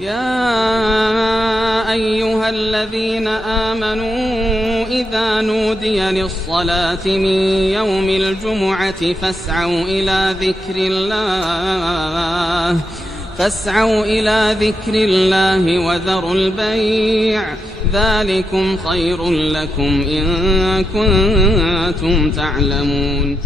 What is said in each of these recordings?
يا أيها الذين آمنوا إذا نودي للصلاة من يوم الجمعة فاسعوا إلى ذكر الله وذروا البيع ذلكم خير لكم إن كنتم تعلمون.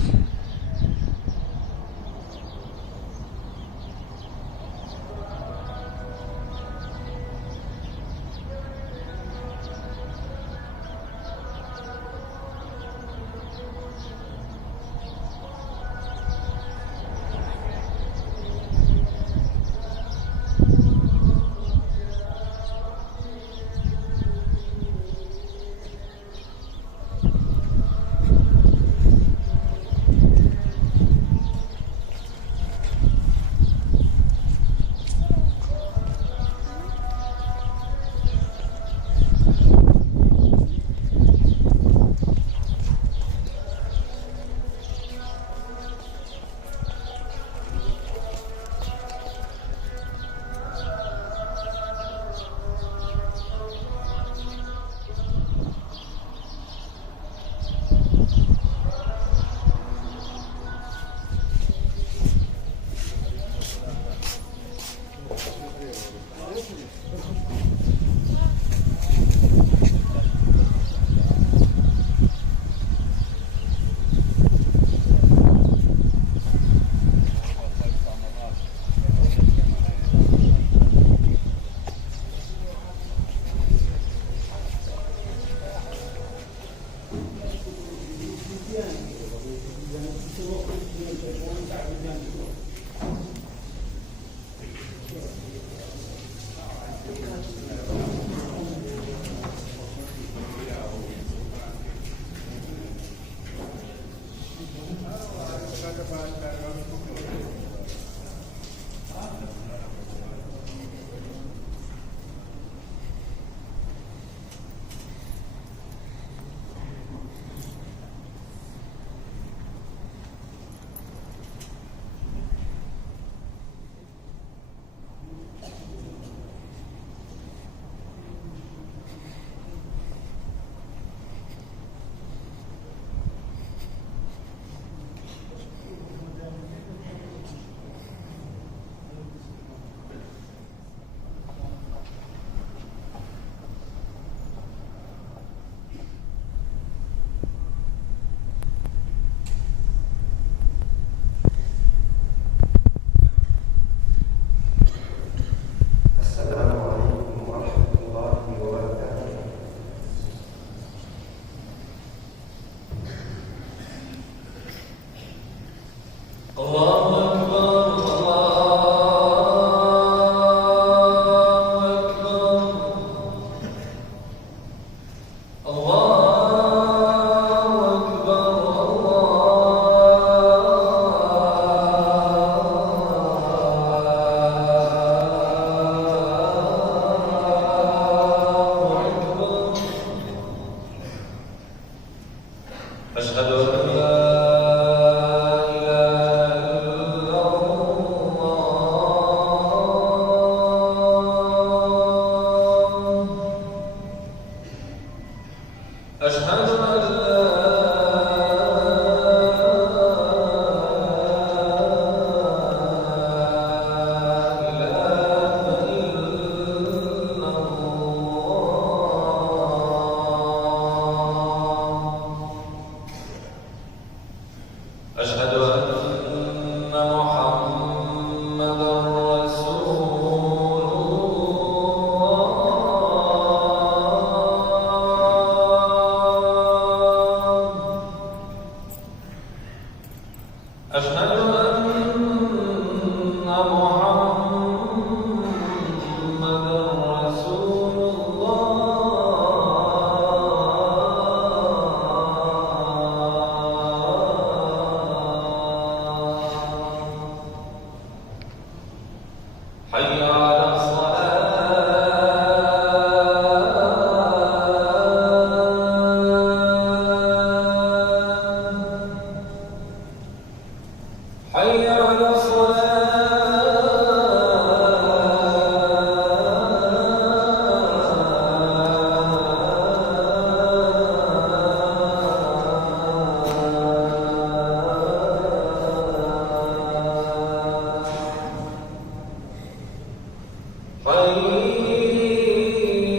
حي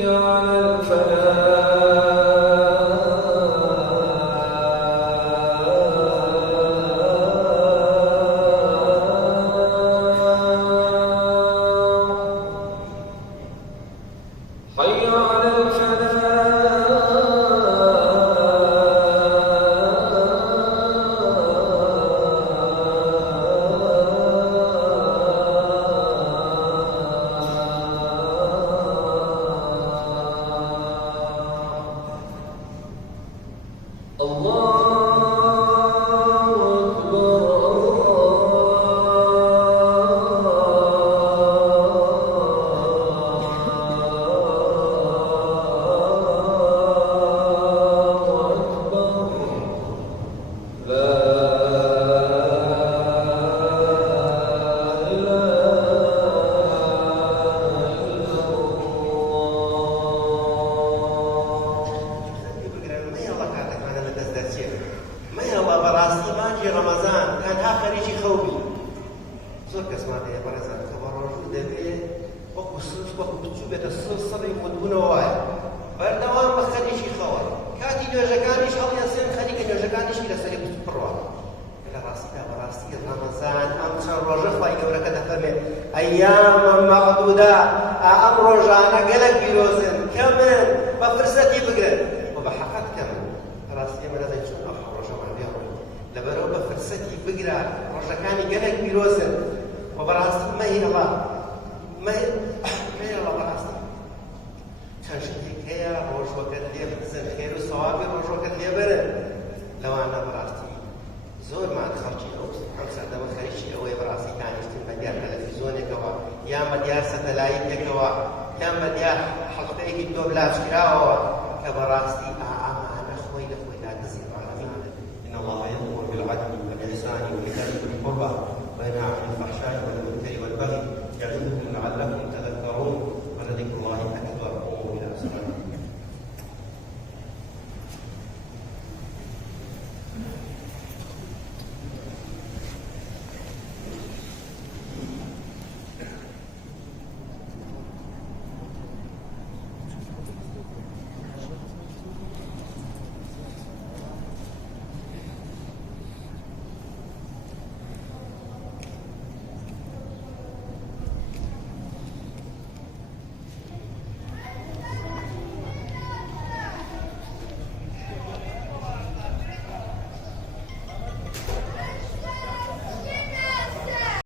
على الفلاح. حي على رمضان كان خەریکی خەوبی زۆر کەسمان هەیە بەڕێزان کە بە ڕۆژوو دەبێت وەکو سوس وەکو بچوو بێتە سڵی خودبوونەوە وایە بەردەوام بە خەریکی خەوە کاتی نوێژەکانیش هەڵیاسێن خەریکە نوێژەکانیشی لەسەری بڕوە لە ڕاستیدا بەڕاستی ڕەمەزان ئەم چەند ڕۆژە خوای گەورەکە دەفەرمێت ئەیامە مەعدودە ئەم ڕۆژانە گەلێک پیرۆزن کەمن بە فرسەتی بگرن و بە حەقەت کەمن ڕاستی ئێمە نەدەین چون ئەو ڕۆژەمان لێڕۆین لەبەرەوە بە فرسەتی بگرە ڕۆژەکانی گەلێک پیرۆزن و بەڕاستی مەهێڵە بەڕاستی چەند شتێک هەیە ڕۆژوەکەت لێ بزن خێر و سەوابی ڕۆژوەکەت لێبەرن لەوانە بەڕاستی زۆرمان خەڵکی ئەم سەردەمە خەریکی ئەوەیە بەڕاستی دانیشتن بە دیار تەلەڤیزۆنێکەوە یان بە دیار سەتەلایتێکەوە یان بە دیار حەڵقەیەکی دۆبلاشکراوەوە کە بەڕاستی